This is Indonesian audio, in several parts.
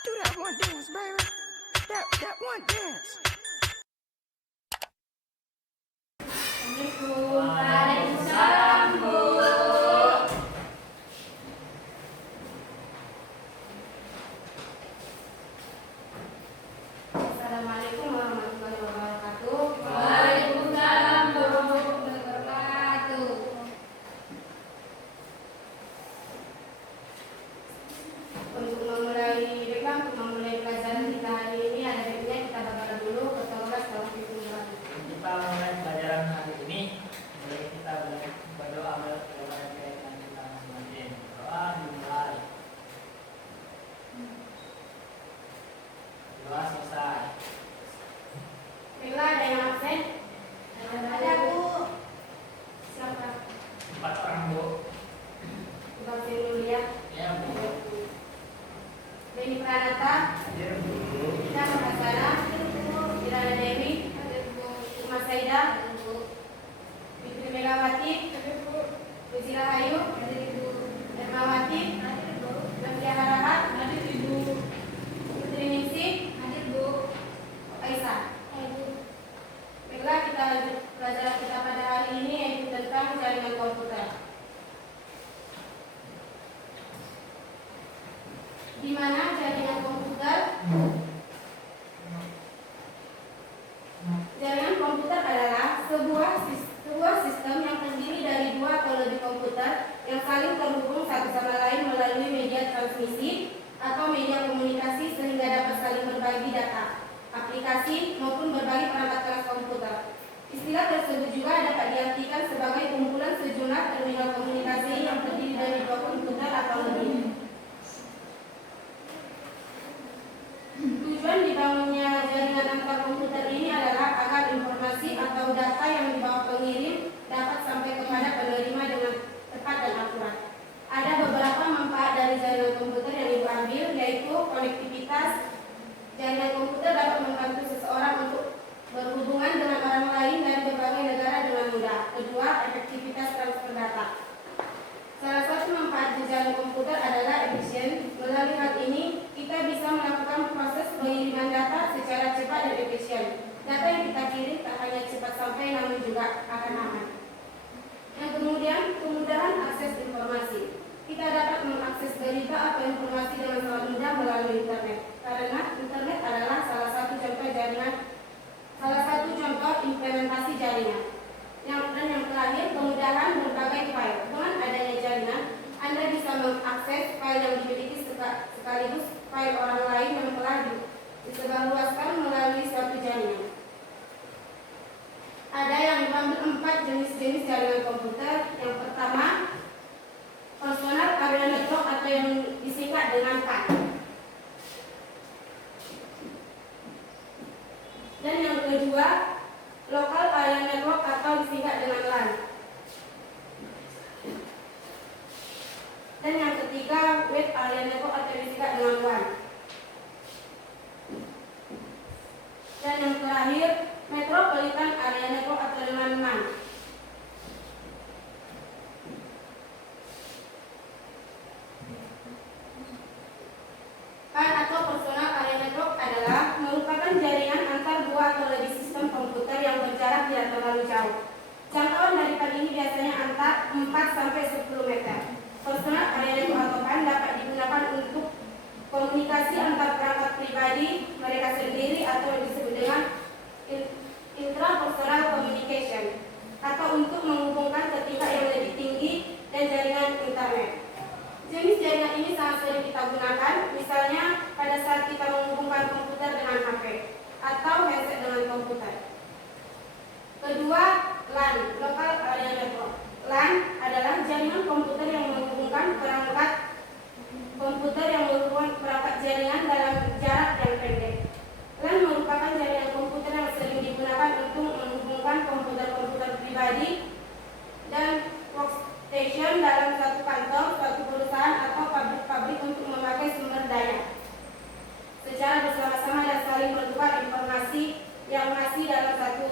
Do that one dance, baby. That one dance. Waalaikumsalam, Bu. Assalamualaikum warahmatullahi wabarakatuh. Waalaikumsalam warahmatullahi wabarakatuh. Untuk memulai pelajaran kita hari ini ada baiknya kita baca dulu ketua kelas dalam pikiran. Kita mulai pelajaran hari ini. Mulai kita berdoa kepada kebaikan kita masing-masing. Doa dimulai. Doa selesai. Bila ada yang absen? Ada, Bu. Siapa? 4 orang, Bu. Kita absen dulu ya. Ya, Bu. Beni Pranata, Hadir, Bu. Ida Mahasana, Irana Dewi, Mas Saida, Fitri Megawati, Lucy Rahayu, Hermawati, Nafia Harahat, Putri Ningsih, Aisyah. Baiklah, kita lanjut pelajaran kita pada hari ini yaitu tentang jaringan komputer. Di mana jaringan komputer? Jaringan komputer adalah sebuah sistem yang terdiri dari 2 atau lebih komputer yang saling terhubung satu sama lain melalui media transmisi atau media komunikasi sehingga dapat saling berbagi data, aplikasi maupun berbagi perangkat keras komputer. Istilah tersebut juga dapat diartikan sebagai kumpulan sejumlah terminal komunikasi yang terdiri dari 2 komputer atau lebih. Tujuan dibangunnya jaringan antar komputer ini adalah agar informasi atau data yang dibawa pengirim dapat sampai kepada penerima dengan tepat dan akurat. Ada beberapa manfaat dari jaringan komputer yang Ibu ambil, yaitu konektivitas. Jaringan komputer dapat membantu seseorang untuk berhubungan dengan orang lain dari berbagai negara dengan mudah. Kedua, efektivitas transfer data. Salah satu manfaat di jaringan komputer adalah efisien. Melalui hal ini, kita bisa melakukan proses pengiriman data secara cepat dan efisien. Data yang kita kirim tak hanya cepat sampai, namun juga akan aman. Yang kemudian, kemudahan akses informasi. Kita dapat mengakses berita atau informasi dengan sangat mudah melalui internet. Karena internet adalah salah satu contoh implementasi jaringan. Yang terakhir, kemudahan berbagai file. Dengan adanya jaringan, Anda bisa mengakses file yang dimiliki sekaligus file orang lain yang telah disebarluaskan melalui suatu jaringan. Ada yang diambil 4 jenis-jenis jaringan komputer. Yang pertama, personal area network atau yang disingkat dengan PAN. Dan yang kedua, local area network atau disingkat dengan LAN. Dan yang ketiga, web area network atau disingkat dengan WAN. Dan yang terakhir, metropolitan area network atau dengan MAN. PAN atau personal area network adalah merupakan jaringan antar 2 atau lebih sistem komputer yang berjarak tidak terlalu jauh. Jangkauan dari PAN ini biasanya antar 4 sampai 10 meter. Personal area network atau PAN dapat digunakan untuk komunikasi antar perangkat pribadi mereka sendiri atau yang disebut dengan intrapersonal communication, atau untuk menghubungkan ke tingkat yang lebih tinggi dan jaringan internet. Jenis jaringan ini sangat sering kita gunakan, misalnya pada saat kita menghubungkan komputer dengan HP atau headset dengan komputer. Kedua, LAN, Local Area Network. LAN adalah jaringan komputer yang menghubungkan perangkat komputer yang menghubungkan perangkat jaringan dalam jarak yang pendek. LAN merupakan jaringan komputer yang sering digunakan untuk menghubungkan komputer-komputer pribadi dan workstation dalam suatu kantor, suatu perusahaan atau pabrik-pabrik untuk memakai sumber daya secara bersama-sama dan saling bertukar informasi yang masih dalam satu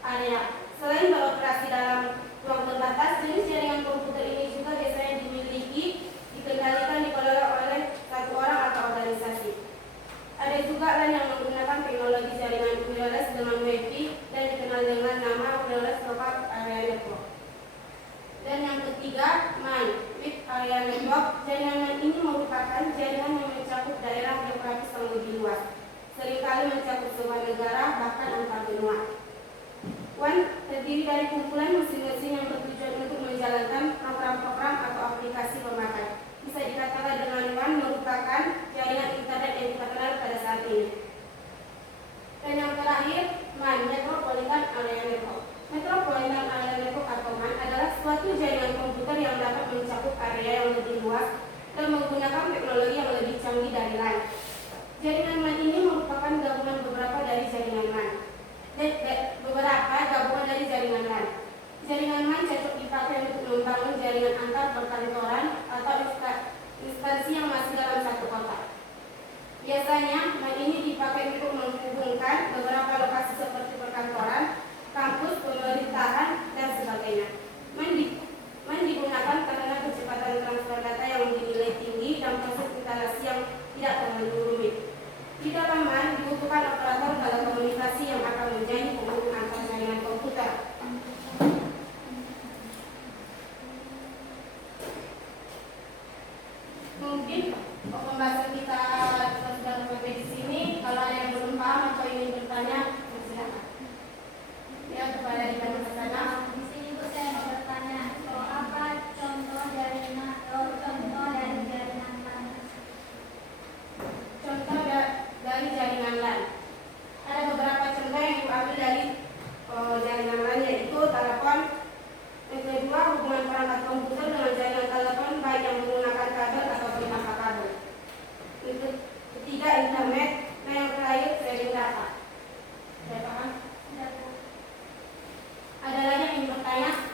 area. Selain beroperasi dalam ruang terbatas, jenis jaringan komputer ini juga biasanya dikendalikan dikelola oleh satu orang atau organisasi. seringkali mencakup sebuah negara bahkan antar benua. WAN terdiri dari kumpulan mesin-mesin yang bertujuan untuk menjalankan program-program atau aplikasi pemakai. Bisa dikatakan dengan WAN merupakan jaringan internet yang kita kenal pada saat ini. Dan yang terakhir, MAN, Metropolitan Area Network. Metropolitan Area Network atau MAN adalah suatu jaringan komputer yang dapat mencakup area yang lebih luas dan menggunakan teknologi yang lebih canggih dari LAN. Jaringan MAN ini merupakan gabungan beberapa dari jaringan LAN. Jaringan MAN cocok dipakai untuk membangun jaringan antar perkantoran atau instansi yang masih dalam satu kota. Biasanya, MAN ini dipakai untuk menghubungkan beberapa lokasi seperti perkantoran, kampus, pemerintahan, dan sebagainya. MAN digunakan karena kecepatan transfer data yang dinilai tinggi dan proses instalasi yang tidak terlalu rumit. Di dalam MAN dibutuhkan operator telekomunikasi yang akan menjadi penghubung antar jaringan komputer. Mungkin pembahasan kita sudah sampai di sini. Kalau ada yang belum paham atau ingin bertanya, silakan. Ya, kepada di sana. Di sini Bu, saya mau bertanya, apa contoh dari jaringan LAN? Contoh dari jaringan LAN. Ada beberapa contoh yang diambil dari jaringan LAN, yaitu telepon. Yang kedua, hubungan perangkat komputer dengan jaringan telepon baik yang menggunakan kabel ataupun tanpa kabel. Yang ketiga, internet. Dan yang terakhir, sharing data. Saya paham? Ada lagi yang ingin bertanya?